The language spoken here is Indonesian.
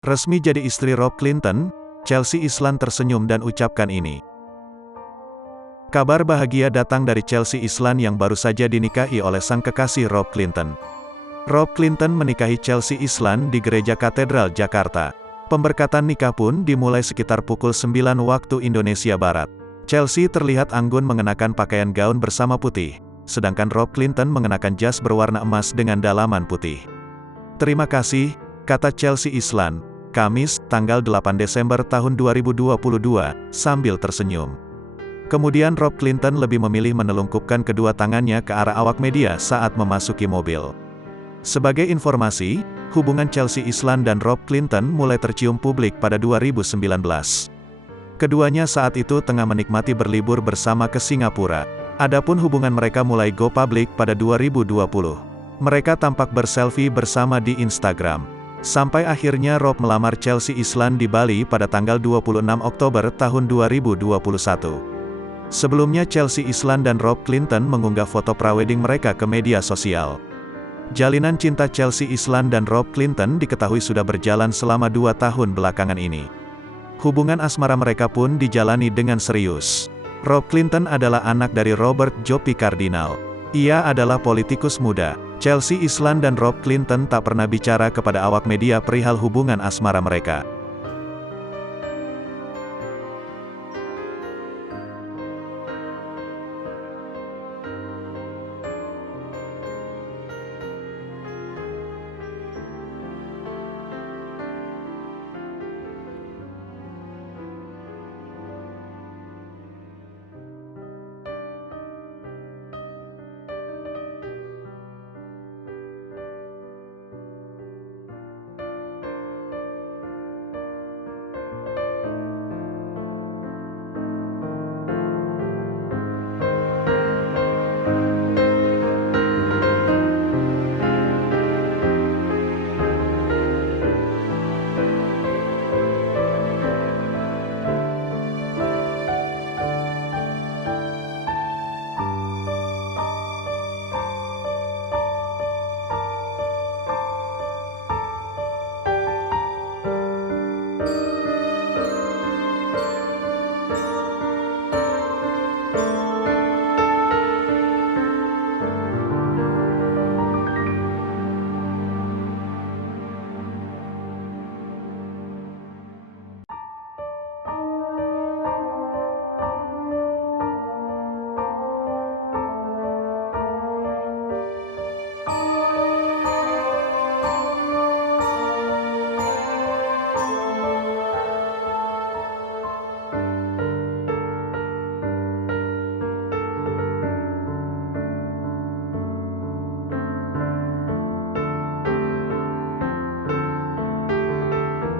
Resmi jadi istri Rob Clinton, Chelsea Islan tersenyum dan ucapkan ini. Kabar bahagia datang dari Chelsea Islan yang baru saja dinikahi oleh sang kekasih Rob Clinton. Rob Clinton menikahi Chelsea Islan di Gereja Katedral Jakarta. Pemberkatan nikah pun dimulai sekitar pukul 9 waktu Indonesia Barat. Chelsea terlihat anggun mengenakan pakaian gaun bersama putih, sedangkan Rob Clinton mengenakan jas berwarna emas dengan dalaman putih. "Terima kasih," kata Chelsea Islan, Kamis, tanggal 8 Desember tahun 2022, sambil tersenyum. Kemudian Rob Clinton lebih memilih menelungkupkan kedua tangannya ke arah awak media saat memasuki mobil. Sebagai informasi, hubungan Chelsea Islan dan Rob Clinton mulai tercium publik pada 2019. Keduanya saat itu tengah menikmati berlibur bersama ke Singapura. Adapun hubungan mereka mulai go public pada 2020. Mereka tampak berselfie bersama di Instagram. Sampai akhirnya Rob melamar Chelsea Islan di Bali pada tanggal 26 Oktober tahun 2021. Sebelumnya Chelsea Islan dan Rob Clinton mengunggah foto prawedding mereka ke media sosial. Jalinan cinta Chelsea Islan dan Rob Clinton diketahui sudah berjalan selama 2 tahun belakangan ini. Hubungan asmara mereka pun dijalani dengan serius. Rob Clinton adalah anak dari Robert Joppy Kardinal. Ia adalah politikus muda. Chelsea Islan dan Rob Clinton tak pernah bicara kepada awak media perihal hubungan asmara mereka.